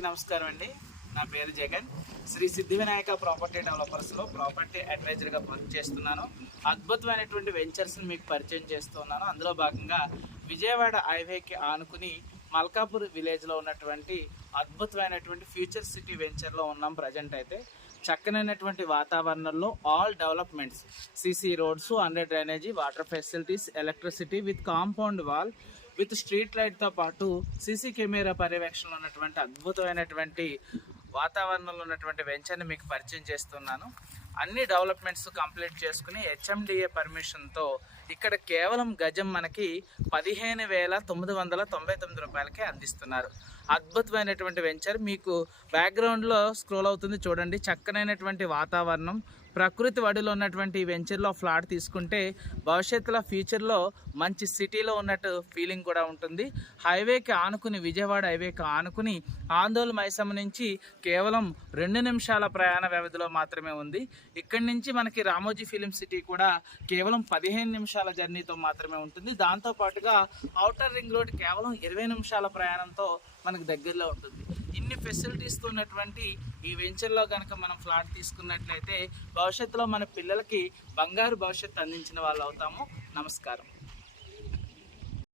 నమస్కారం అండి. నా పేరు జగన్. శ్రీ సిద్ధి వినాయక ప్రాపర్టీ డెవలపర్స్లో ప్రాపర్టీ అడ్వైజర్గా పనిచేస్తున్నాను. అద్భుతమైనటువంటి వెంచర్స్ని మీకు పరిచయం చేస్తున్నాను. అందులో భాగంగా విజయవాడ హైవేకి ఆనుకుని మల్కాపూర్ విలేజ్లో ఉన్నటువంటి అద్భుతమైనటువంటి ఫ్యూచర్ సిటీ వెంచర్లో ఉన్నాం. ప్రజెంట్ అయితే చక్కనైనటువంటి వాతావరణంలో all developments, CC roads, under drainage, water facilities, electricity with compound wall with street లైట్తో పాటు సీసీ కెమెరా పర్యవేక్షణలో ఉన్నటువంటి అద్భుతమైనటువంటి వాతావరణంలో ఉన్నటువంటి వెంచర్ని మీకు పరిచయం చేస్తున్నాను. అన్ని డెవలప్మెంట్స్ కంప్లీట్ చేసుకుని హెచ్ఎండిఏ పర్మిషన్తో ఇక్కడ కేవలం గజం మనకి 15,999 రూపాయలకే అందిస్తున్నారు. అద్భుతమైనటువంటి వెంచర్. మీకు బ్యాక్గ్రౌండ్లో స్క్రోల్ అవుతుంది చూడండి. చక్కనైనటువంటి వాతావరణం, ప్రకృతి వడిలో ఉన్నటువంటి ఈ వెంచర్లో ఫ్లాట్ తీసుకుంటే భవిష్యత్తులో ఫ్యూచర్లో మంచి సిటీలో ఉన్నట్టు ఫీలింగ్ కూడా ఉంటుంది. హైవేకి ఆనుకుని, విజయవాడ హైవేకి ఆనుకుని ఆందోళన మైసమ్మ నుంచి కేవలం 2 నిమిషాల ప్రయాణ వ్యవధిలో మాత్రమే ఉంది. ఇక్కడి నుంచి మనకి రామోజీ ఫిలిం సిటీ కూడా కేవలం 15 నిమిషాల జర్నీతో మాత్రమే ఉంటుంది. దాంతోపాటుగా ఔటర్ రింగ్ రోడ్ కేవలం 20 నిమిషాల ప్రయాణంతో మనకు దగ్గరలో ఉంటుంది. ఇన్ని ఫెసిలిటీస్తో ఉన్నటువంటి ఈ వెంచర్లో కనుక మనం ఫ్లాట్ తీసుకున్నట్లయితే భవిష్యత్తులో మన పిల్లలకి బంగారు భవిష్యత్తు అందించిన వాళ్ళు అవుతాము. నమస్కారం.